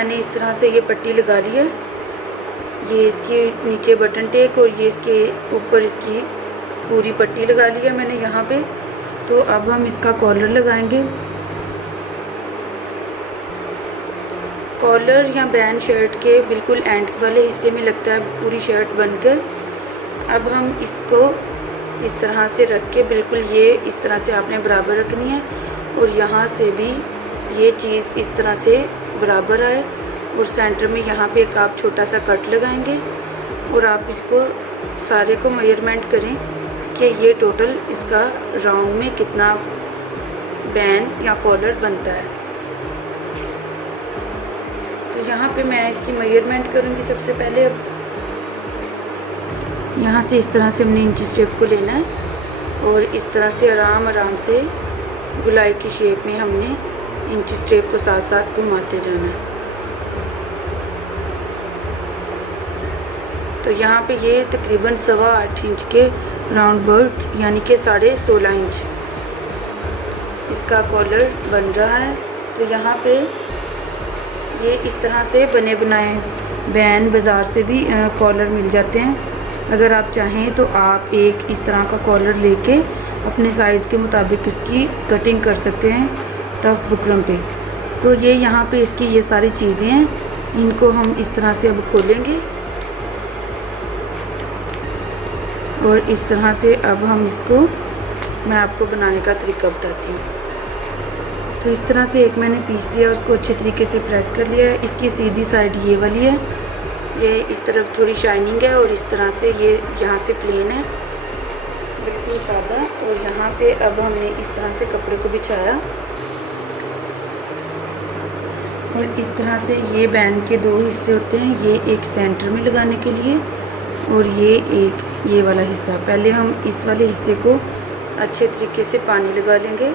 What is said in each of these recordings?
मैंने इस तरह से ये पट्टी लगा ली है। ये इसके नीचे बटन टेक और ये इसके ऊपर इसकी पूरी पट्टी लगा ली है मैंने यहाँ पे। तो अब हम इसका कॉलर लगाएंगे। कॉलर या बैन शर्ट के बिल्कुल एंड वाले हिस्से में लगता है पूरी शर्ट बनकर। अब हम इसको इस तरह से रख के बिल्कुल ये इस तरह से आपने बराबर रखनी है और यहाँ से भी ये चीज़ इस तरह से बराबर आए और सेंटर में यहाँ पे एक आप छोटा सा कट लगाएंगे और आप इसको सारे को मेजरमेंट करें कि ये टोटल इसका राउंड में कितना बैन या कॉलर बनता है। तो यहाँ पे मैं इसकी मेजरमेंट करूँगी। सबसे पहले अब यहाँ से इस तरह से हमने इंची स्टेप को लेना है और इस तरह से आराम से गुलाई की शेप में हमने इंची स्टेप को साथ साथ घुमाते जाना है। तो यहाँ पे ये तकरीबन 8.25 इंच के राउंड बर्ड यानी कि 16.5 इंच इसका कॉलर बन रहा है। तो यहाँ पे ये इस तरह से बने बनाए बैन बाज़ार से भी कॉलर मिल जाते हैं। अगर आप चाहें तो आप एक इस तरह का कॉलर लेके अपने साइज़ के मुताबिक इसकी कटिंग कर सकते हैं टफ बुकरम पे। तो ये यहाँ पे इसकी ये सारी चीज़ें हैं, इनको हम इस तरह से अब खोलेंगे और इस तरह से अब हम इसको मैं आपको बनाने का तरीका बताती हूँ। तो इस तरह से एक मैंने पीस लिया, उसको अच्छे तरीके से प्रेस कर लिया है। इसकी सीधी साइड ये वाली है, ये इस तरफ थोड़ी शाइनिंग है और इस तरह से ये यहाँ से प्लेन है बिल्कुल सादा। और यहाँ पे अब हमने इस तरह से कपड़े को बिछाया और इस तरह से ये बैन के 2 हिस्से होते हैं, ये एक सेंटर में लगाने के लिए और ये एक ये वाला हिस्सा। पहले हम इस वाले हिस्से को अच्छे तरीके से पानी लगा लेंगे।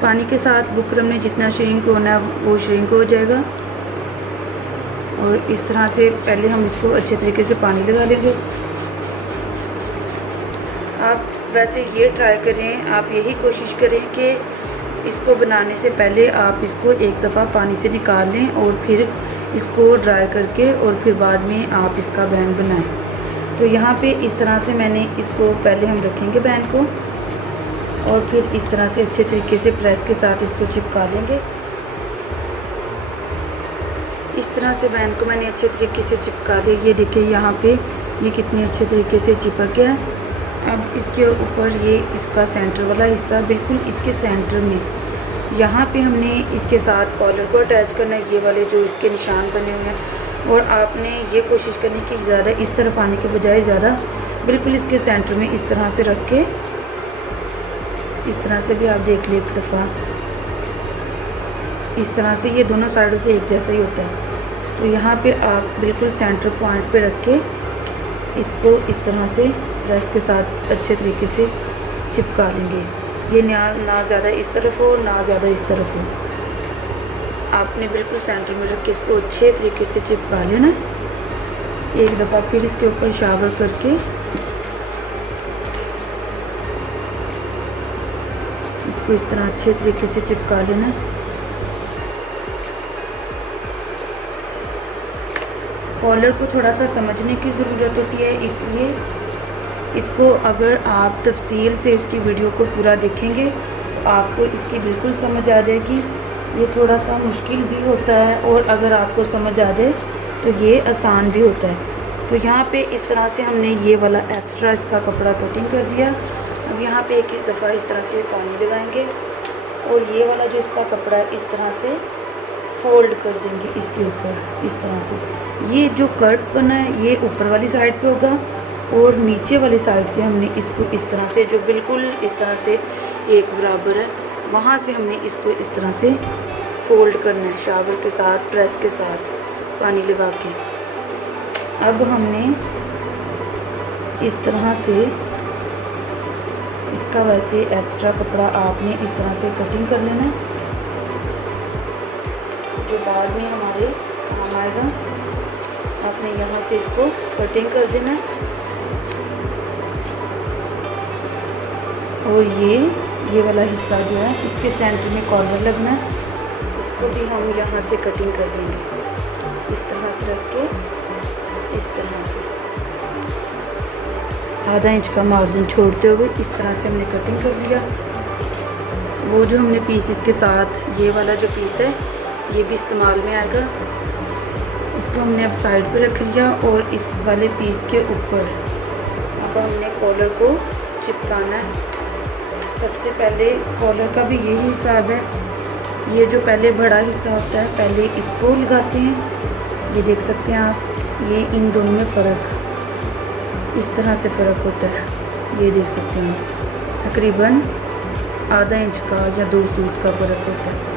पानी के साथ बुकरम में जितना श्रिंक होना है वो श्रिंक हो जाएगा। और इस तरह से पहले हम इसको अच्छे तरीके से पानी लगा लेंगे। आप वैसे ये ट्राई करें, आप यही कोशिश करें कि इसको बनाने से पहले आप इसको एक दफ़ा पानी से निकाल लें और फिर इसको ड्राई करके और फिर बाद में आप इसका बैन बनाएं। तो यहाँ पे इस तरह से मैंने इसको पहले हम रखेंगे बैन को और फिर इस तरह से अच्छे तरीके से प्रेस के साथ इसको चिपका लेंगे। इस तरह से बैन को मैंने अच्छे तरीके से चिपका लिया। ये देखिए यहाँ पे ये कितने अच्छे तरीके से चिपक गया है। अब इसके ऊपर ये इसका सेंटर वाला हिस्सा बिल्कुल इसके सेंटर में यहाँ पे हमने इसके साथ कॉलर को अटैच करना है, ये वाले जो इसके निशान बने हुए हैं। और आपने ये कोशिश करनी कि ज़्यादा इस तरफ आने के बजाय ज़्यादा बिल्कुल इसके सेंटर में इस तरह से रख के इस तरह से भी आप देख लें एक दफ़ा। इस तरह से ये दोनों साइडों से एक जैसा ही होता है। तो यहाँ पे आप बिल्कुल सेंटर पॉइंट पे रख के इसको इस तरह से प्रेस के साथ अच्छे तरीके से चिपका लेंगे। ये ना ज़्यादा इस तरफ हो ना ज़्यादा इस तरफ हो। आपने बिल्कुल सेंटर में रख के इसको अच्छे तरीके से चिपका लेना। एक दफ़ा फिर इसके ऊपर शावर करके इसको इस तरह अच्छे तरीके से चिपका लेना। कॉलर को थोड़ा सा समझने की ज़रूरत होती है, इसलिए इसको अगर आप तफसील से इसकी वीडियो को पूरा देखेंगे तो आपको इसकी बिल्कुल समझ आ जाएगी। ये थोड़ा सा मुश्किल भी होता है और अगर आपको समझ आ जाए तो ये आसान भी होता है। तो यहाँ पे इस तरह से हमने ये वाला एक्स्ट्रा इसका कपड़ा कटिंग कर दिया। अब यहाँ पे एक दफ़ा इस तरह से पानी लगाएंगे और ये वाला जो इसका कपड़ा है इस तरह से फोल्ड कर देंगे इसके ऊपर इस तरह से। ये जो कट बना है ये ऊपर वाली साइड पे होगा और नीचे वाली साइड से हमने इसको इस तरह से जो बिल्कुल इस तरह से एक बराबर है वहाँ से हमने इसको इस तरह से फोल्ड करना है शावर के साथ, प्रेस के साथ पानी लगा के। अब हमने इस तरह से इसका वैसे एक्स्ट्रा कपड़ा आपने इस तरह से कटिंग कर लेना है जो बाद में हमारे काम आएगा। आपने यहाँ से इसको कटिंग कर देना है और ये वाला हिस्सा जो है इसके सेंटर में कॉर्नर लगना है, इसको भी हम यहाँ से कटिंग कर देंगे। इस तरह से रख के इस तरह से आधा इंच का मार्जिन छोड़ते हुए इस तरह से हमने कटिंग कर लिया। वो जो हमने पीस इसके साथ ये वाला जो पीस है ये भी इस्तेमाल में आएगा। इसको हमने अब साइड पे रख लिया और इस वाले पीस के ऊपर अब हमने कॉलर को चिपकाना है। सबसे पहले कॉलर का भी यही हिसाब है, ये जो पहले बड़ा हिस्सा होता है पहले इसको लगाते हैं। ये देख सकते हैं आप, ये इन दोनों में फ़र्क इस तरह से फ़र्क होता है, ये देख सकते हैं तकरीबन आधा इंच का या 2 सूट का फ़र्क होता है।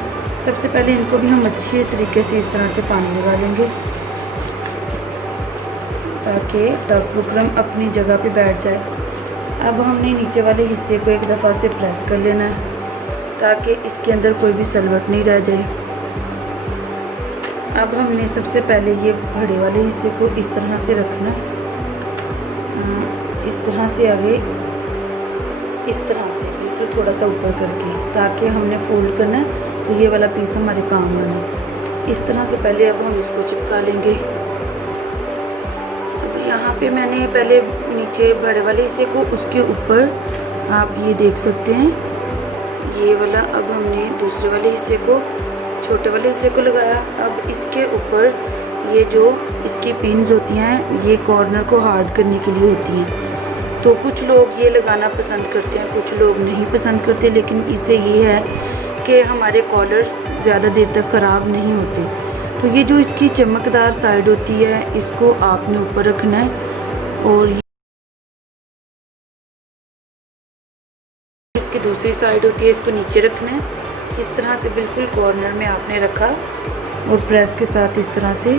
सबसे पहले इनको भी हम अच्छे तरीके से इस तरह से पानी लगा लेंगे ताकि टफ बुकरम अपनी जगह पे बैठ जाए। अब हमने नीचे वाले हिस्से को एक दफ़ा से प्रेस कर लेना है ताकि इसके अंदर कोई भी सलवट नहीं रह जाए। अब हमने सबसे पहले ये बड़े वाले हिस्से को इस तरह से रखना, इस तरह से आगे इस तरह से बिल्कुल थोड़ा सा ऊपर करके, ताकि हमने फोल्ड करना तो ये वाला पीस हमारे काम आना। इस तरह से पहले अब हम इसको चिपका लेंगे। अब यहाँ पे मैंने पहले नीचे बड़े वाले हिस्से को उसके ऊपर आप ये देख सकते हैं ये वाला, अब हमने दूसरे वाले हिस्से को छोटे वाले हिस्से को लगाया। अब इसके ऊपर ये जो इसकी पिन्स होती हैं ये कॉर्नर को हार्ड करने के लिए होती हैं। तो कुछ लोग ये लगाना पसंद करते हैं, कुछ लोग नहीं पसंद करते, लेकिन इससे ये है कि हमारे कॉलर ज़्यादा देर तक ख़राब नहीं होते। तो ये जो इसकी चमकदार साइड होती है इसको आपने ऊपर रखना है और इसकी दूसरी साइड होती है इसको नीचे रखना है। इस तरह से बिल्कुल कॉर्नर में आपने रखा और प्रेस के साथ इस तरह से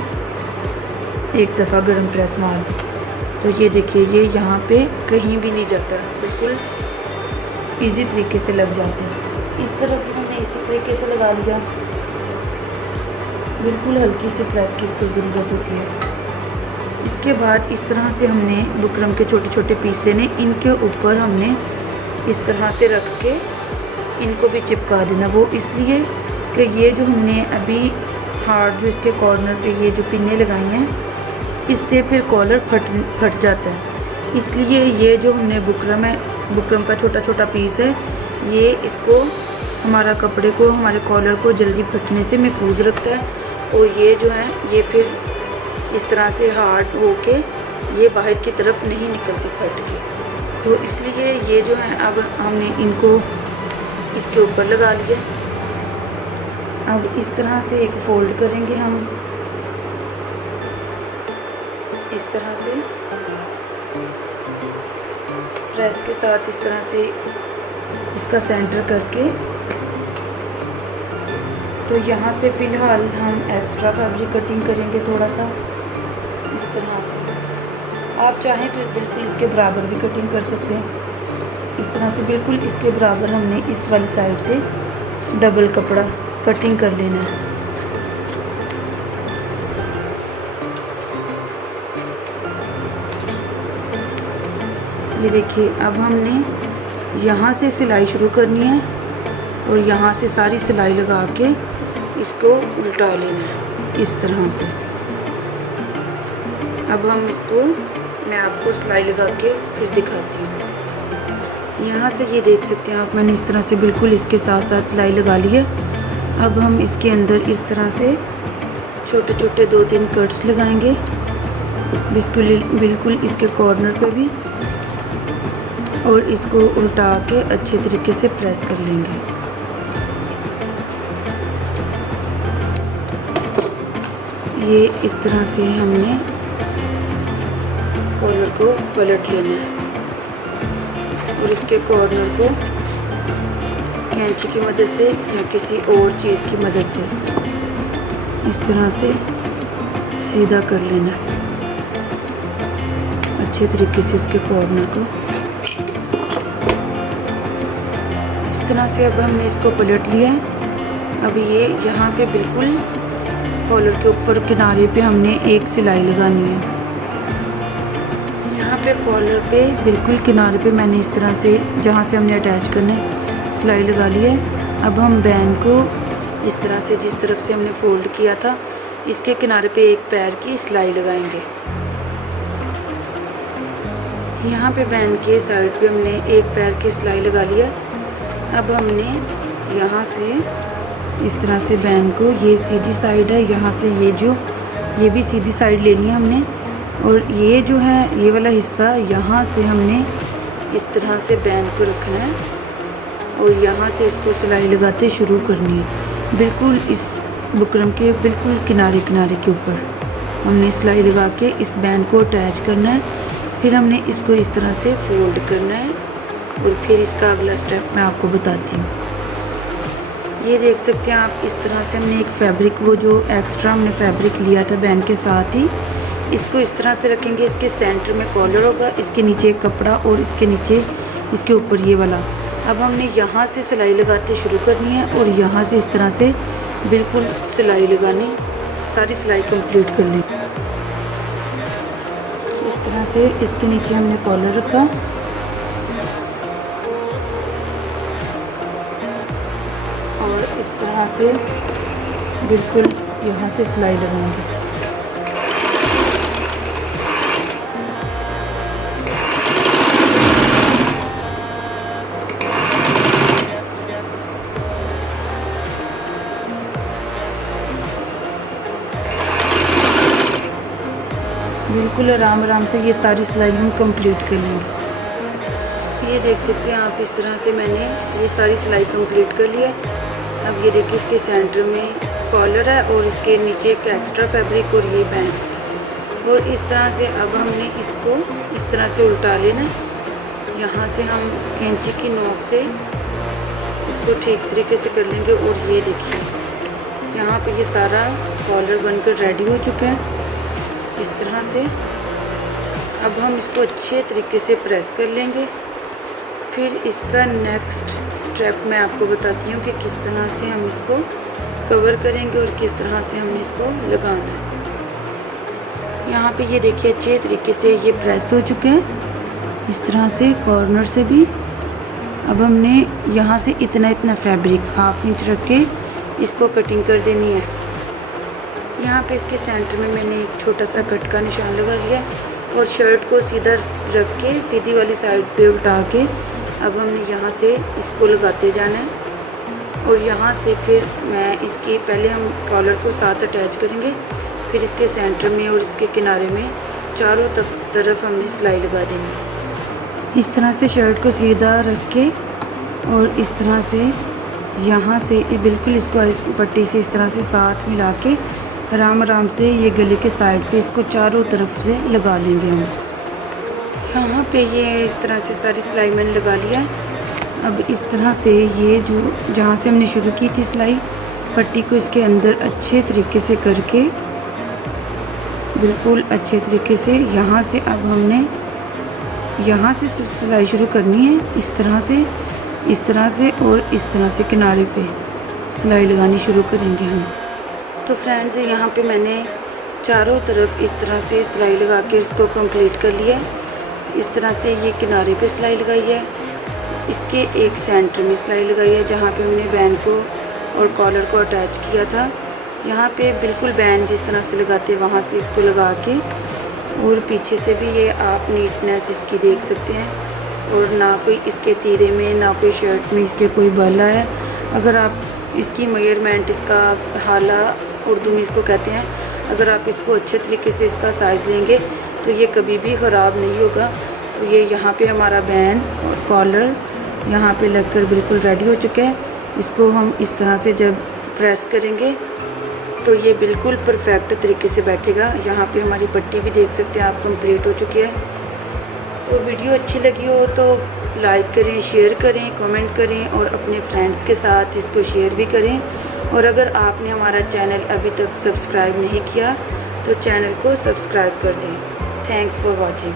एक दफ़ा गर्म प्रेस मार दी। तो ये देखिए ये यहाँ पे कहीं भी नहीं जाता, बिल्कुल इजी तरीके से लग जाते हैं। इस तरह भी हमने इसी तरीके से लगा लिया। बिल्कुल हल्की सी प्रेस की इसको ज़रूरत होती है। इसके बाद इस तरह से हमने बुकरम के छोटे छोटे पीस लेने, इनके ऊपर हमने इस तरह से रख के इनको भी चिपका देना। वो इसलिए कि ये जो हमने अभी हार्ड जो इसके कॉर्नर पे ये जो पिन्ने लगाई हैं इससे फिर कॉलर फट जाता है। इसलिए ये जो हमने बुकरम है, बुकरम का छोटा छोटा पीस है, ये इसको हमारा कपड़े को हमारे कॉलर को जल्दी फटने से महफूज रखता है। और ये जो है ये फिर इस तरह से हार्ड होके ये बाहर की तरफ नहीं निकलती फट के। तो इसलिए ये जो है अब हमने इनको इसके ऊपर लगा लिया। अब इस तरह से एक फ़ोल्ड करेंगे हम इस तरह से प्रेस के साथ इस तरह से इसका सेंटर करके। तो यहाँ से फ़िलहाल हम एक्स्ट्रा फैब्रिक कटिंग करेंगे थोड़ा सा इस तरह से। आप चाहें तो बिल्कुल इसके बराबर भी कटिंग कर सकते हैं। इस तरह से बिल्कुल इसके बराबर हमने इस वाली साइड से डबल कपड़ा कटिंग कर लेना है। ये देखिए अब हमने यहाँ से सिलाई शुरू करनी है और यहाँ से सारी सिलाई लगा के इसको उल्टा लेना है इस तरह से। अब हम इसको मैं आपको सिलाई लगा के फिर दिखाती हूँ। यहाँ से ये देख सकते हैं आप, मैंने इस तरह से बिल्कुल इसके साथ साथ सिलाई लगा ली है। अब हम इसके अंदर इस तरह से छोटे छोटे 2-3 कट्स लगाएंगे बिल्कुल इसके कॉर्नर पे भी, और इसको उल्टा के अच्छे तरीके से प्रेस कर लेंगे। ये इस तरह से हमने कॉलर को पलट लेना है और इसके कॉर्नर को कैंची की मदद से या किसी और चीज़ की मदद से इस तरह से सीधा कर लेना है अच्छे तरीके से इसके कॉर्नर को। इस तरह से अब हमने इसको पलट लिया है। अब ये यहाँ पे बिल्कुल कॉलर के ऊपर किनारे पे हमने एक सिलाई लगानी है। यहाँ पे कॉलर पे बिल्कुल किनारे पे मैंने इस तरह से जहाँ से हमने अटैच करना है सिलाई लगा ली है। अब हम बैन को इस तरह से जिस तरफ से हमने फ़ोल्ड किया था इसके किनारे पे एक पैर की सिलाई लगाएंगे। यहाँ पे बैंड के साइड पे हमने एक पैर की सिलाई लगा लिया। अब हमने यहाँ से इस तरह से बैंड को, ये सीधी साइड है, यहाँ से ये भी सीधी साइड लेनी है हमने, और ये जो है ये वाला हिस्सा यहाँ से हमने इस तरह से बैंड को रखना है और यहाँ से इसको सिलाई लगाते शुरू करनी है। बिल्कुल इस बुकरम के बिल्कुल किनारे के ऊपर हमने सिलाई लगा के इस बैंड को अटैच करना है। फिर हमने इसको इस तरह से फोल्ड करना है और फिर इसका अगला स्टेप मैं आपको बताती हूँ। ये देख सकते हैं आप, इस तरह से हमने एक फैब्रिक, वो जो एक्स्ट्रा हमने फैब्रिक लिया था बैंड के साथ ही, इसको इस तरह से रखेंगे। इसके सेंटर में कॉलर होगा, इसके नीचे एक कपड़ा और इसके नीचे इसके ऊपर ये वाला। अब हमने यहाँ से सिलाई लगाते शुरू करनी है और यहाँ से इस तरह से बिल्कुल सिलाई लगानी, सारी सिलाई कंप्लीट कर ली। इस तरह से इसके नीचे हमने कॉलर रखा और इस तरह से बिल्कुल यहाँ से सिलाई लगाएंगे। बिल्कुल आराम से ये सारी सिलाई हम कंप्लीट कर लेंगे। ये देख सकते हैं आप, इस तरह से मैंने ये सारी सिलाई कंप्लीट कर लिया। अब ये देखिए इसके सेंटर में कॉलर है और इसके नीचे एक एक्स्ट्रा फैब्रिक और ये बैंड, और इस तरह से अब हमने इसको इस तरह से उल्टा लेना। यहाँ से हम कैंची की नोक से इसको ठीक तरीके से कर लेंगे और ये देखिए यहाँ पे ये सारा कॉलर बनकर रेडी हो चुका है। इस तरह से अब हम इसको अच्छे तरीके से प्रेस कर लेंगे। फिर इसका नेक्स्ट स्टेप मैं आपको बताती हूँ कि किस तरह से हम इसको कवर करेंगे और किस तरह से हमने इसको लगाना है। यहाँ पे ये देखिए अच्छे तरीके से ये प्रेस हो चुके हैं, इस तरह से कॉर्नर से भी। अब हमने यहाँ से इतना फैब्रिक 1/2 इंच रख के इसको कटिंग कर देनी है। यहाँ पे इसके सेंटर में मैंने एक छोटा सा कट का निशान लगा लिया और शर्ट को सीधा रख के सीधी वाली साइड पे उल्टा के अब हमने यहाँ से इसको लगाते जाना है। और यहाँ से फिर मैं इसकी पहले हम कॉलर को साथ अटैच करेंगे, फिर इसके सेंटर में और इसके किनारे में चारों तरफ हमने सिलाई लगा देनी है। इस तरह से शर्ट को सीधा रख के और इस तरह से यहाँ से बिल्कुल इसको पट्टी से इस तरह से साथ मिला के आराम से ये गले के साइड पे इसको चारों तरफ से लगा लेंगे हम। यहाँ पे ये इस तरह से सारी सिलाई मैंने लगा लिया। अब इस तरह से ये जो जहाँ से हमने शुरू की थी सिलाई, पट्टी को इसके अंदर अच्छे तरीके से करके बिल्कुल अच्छे तरीके से यहाँ से अब हमने यहाँ से सिलाई शुरू करनी है। इस तरह से और इस तरह से किनारे पे सिलाई लगानी शुरू करेंगे हम। तो फ्रेंड्स यहाँ पे मैंने चारों तरफ इस तरह से सिलाई लगा के इसको कंप्लीट कर लिया। इस तरह से ये किनारे पे सिलाई लगाई है, इसके एक सेंटर में सिलाई लगाई है जहाँ पे हमने बैंड को और कॉलर को अटैच किया था। यहाँ पे बिल्कुल बैंड जिस तरह से लगाते हैं वहाँ से इसको लगा के, और पीछे से भी ये आप नीटनेस इसकी देख सकते हैं। और ना कोई इसके तीरे में ना कोई शर्ट में इसके कोई बला है। अगर आप इसकी मेजरमेंट, इसका हाला उर्दू में इसको कहते हैं, अगर आप इसको अच्छे तरीके से इसका साइज़ लेंगे तो ये कभी भी ख़राब नहीं होगा। तो ये यहाँ पे हमारा बैंड और कॉलर यहाँ पे लगकर बिल्कुल रेडी हो चुका है। इसको हम इस तरह से जब प्रेस करेंगे तो ये बिल्कुल परफेक्ट तरीके से बैठेगा। यहाँ पे हमारी पट्टी भी देख सकते हैं आप, कंप्लीट हो चुकी है। तो वीडियो अच्छी लगी हो तो लाइक करें, शेयर करें, कमेंट करें और अपने फ्रेंड्स के साथ इसको शेयर भी करें। और अगर आपने हमारा चैनल अभी तक सब्सक्राइब नहीं किया तो चैनल को सब्सक्राइब कर दें। Thanks for watching.